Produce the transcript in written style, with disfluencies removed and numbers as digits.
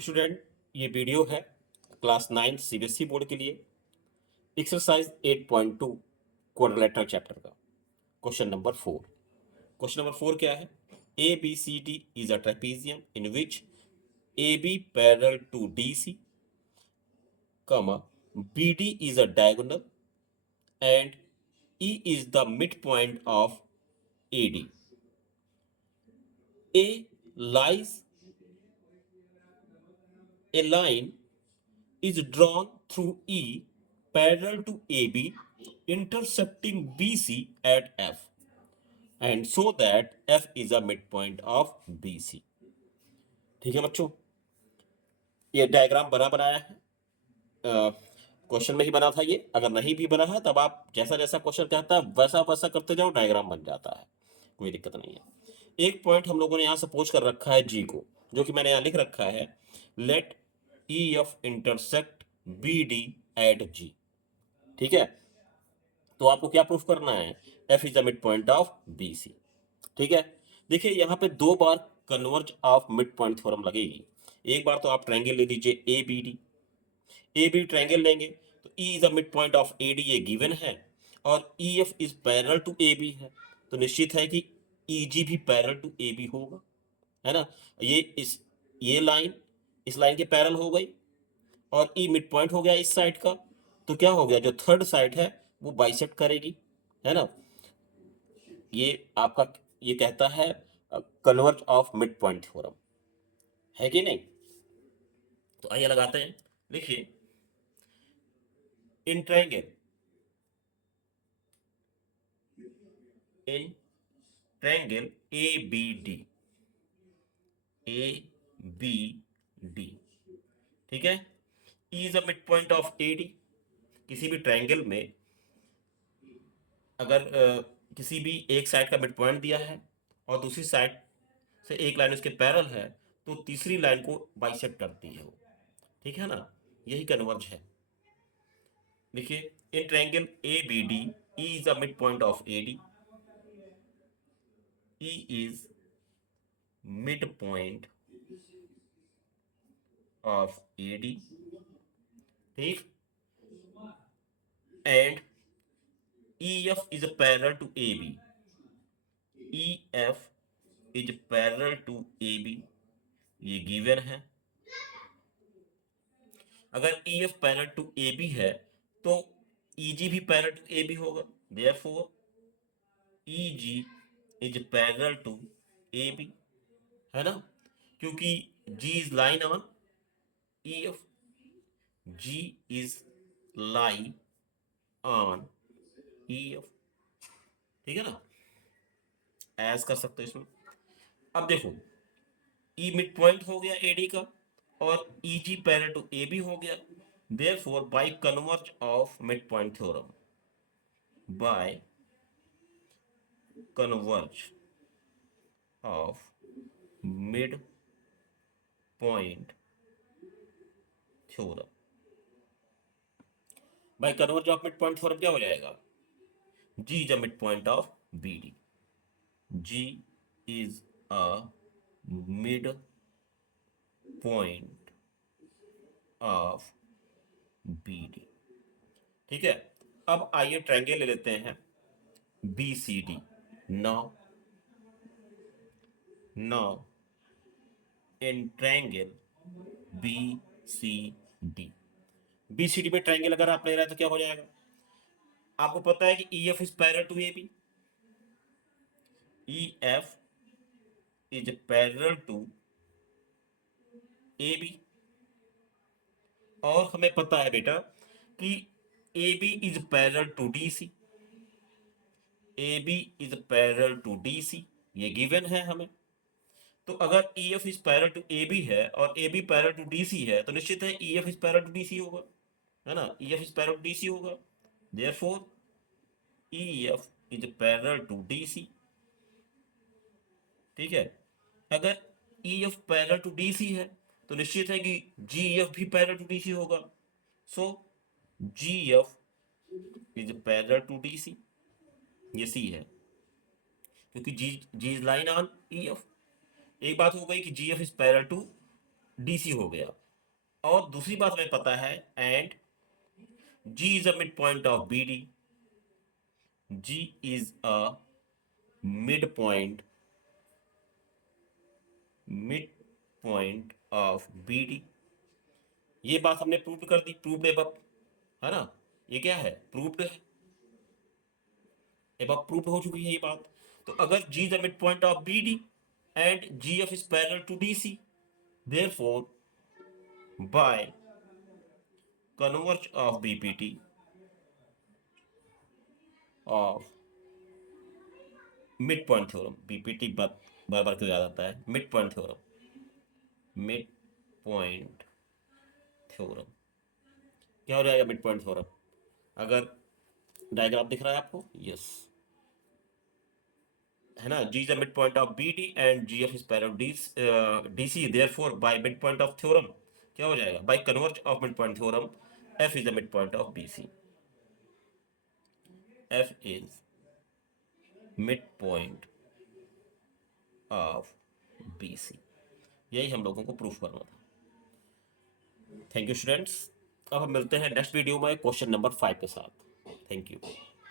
Student, ये video है class 9 CBSE board के लिए एक्सरसाइज 8.2 क्वाड्रिलेटरल चैप्टर का क्वेश्चन नंबर 4। क्वेश्चन नंबर 4 क्या है? A B C D is a trapezium in which A B parallel to D C, B D is a diagonal and E is the midpoint of AD. A line is drawn through E parallel to AB intersecting BC at F, and so that F is a midpoint of BC. ठीक है बच्चों, ये diagram बना बनाया है, question में ही बना था ये। अगर नहीं भी बना है तब आप जैसा जैसा क्वेश्चन कहता है वैसा वैसा करते जाओ, डायग्राम बन जाता है, कोई दिक्कत नहीं है। एक पॉइंट हम लोगों ने यहाँ सपोज कर रखा है जी को, जो कि मैंने यहाँ लिख रखा है, let E F intersect B D at G. ठीक है, तो आपको क्या प्रूफ करना है? F is the mid point of B C. ठीक है, देखिए यहाँ पे दो बार converse of mid point theorem लगेगी। एक बार तो आप ट्रायंगल ले लीजिए A B D, A B triangle लेंगे तो E is the mid point of A D, ये गिवन है, और E F is parallel to A B है, तो निश्चित है कि ई जी भी पैरेलल टू ए बी होगा, है ना। ये लाइन इस लाइन के पैरेलल हो गई और ई मिड पॉइंट हो गया इस साइड का, तो क्या हो गया, जो थर्ड साइड है वो बाइसेक्ट करेगी, है ना। ये आपका ये कहता है converse of mid point theorem, है कि नहीं? तो आइए लगाते हैं। लिखिए, in triangle A B D, A B D, ठीक है, E is a mid point of A D. किसी भी ट्रायंगल में अगर किसी भी एक साइड का मिड पॉइंट दिया है और दूसरी साइड से एक लाइन उसके पैरेलल है, तो तीसरी लाइन को बाइसेक्ट करती है वो, ठीक है ना, यही कन्वर्ज है। देखिए, in triangle A B D, E is a mid point of A D, E is mid point of A D, ठीक, and E F is parallel to A B, E F is parallel to A B, ये given है। अगर E F parallel to A B है तो E G भी parallel to A B होगा, therefore E G is parallel to A B, है ना, क्योंकि G is line on E F, G is lie on E F, ठीक है ना, ऐस कर सकते हो इसमें। अब देखो, ई मिड पॉइंट हो गया ए डी का और E G parallel to A B हो गया, therefore by converse of mid point theorem, by converse of mid point theorem, by converse of mid point theorem क्या हो जाएगा? G is a mid point of B D, G is a mid point of B D. ठीक है, अब आइए triangle ले लेते हैं B C D. Now now in triangle B C D, B C D में ट्रायंगल अगर आप ले रहे हैं तो क्या हो जाएगा? आपको पता है कि E F is parallel to A B, E F is parallel to A B, और हमें पता है बेटा कि A B is parallel to D C, A B is parallel to D C, ये गिवन है हमें। तो अगर E F is parallel to A B है और A B parallel to D C है, तो निश्चित है E F is parallel to D C होगा, है ना, E F is parallel to D C होगा, therefore E F is parallel to D C. ठीक है, अगर E F parallel to D C है तो निश्चित है कि जी एफ भी पैरेलल टू डी सी होगा, so G F is parallel to D C, ये सी है, क्योंकि G is line on E F. एक बात हो गई कि G F is parallel to DC हो गया। और दूसरी बात हमें पता है, and G is a midpoint of BD. G is a midpoint of BD. ये बात हमने प्रूव कर दी, प्रूव्ड एबव, है ना। ये क्या है, प्रूव्ड है, एबव प्रूव्ड हो चुकी है ये बात। तो अगर G is the midpoint of BD and GF is parallel to DC, therefore by converge of BPT of mid point theorem, BPT बार बार क्यों याद आता है, mid point theorem, mid point theorem. क्या हो जाएगा मिड पॉइंट थ्योरम, अगर डायग्राम दिख रहा है आपको, यस, है ना। G is the midpoint of BD and GF is parallel DC, therefore by midpoint of theorem क्या हो जाएगा, by converge of midpoint theorem F is the midpoint of BC, F is midpoint of BC। यही हम लोगों को proof करना था। Thank you students. अब हम मिलते हैं नेक्स्ट वीडियो में क्वेश्चन नंबर 5 के साथ। Thank you.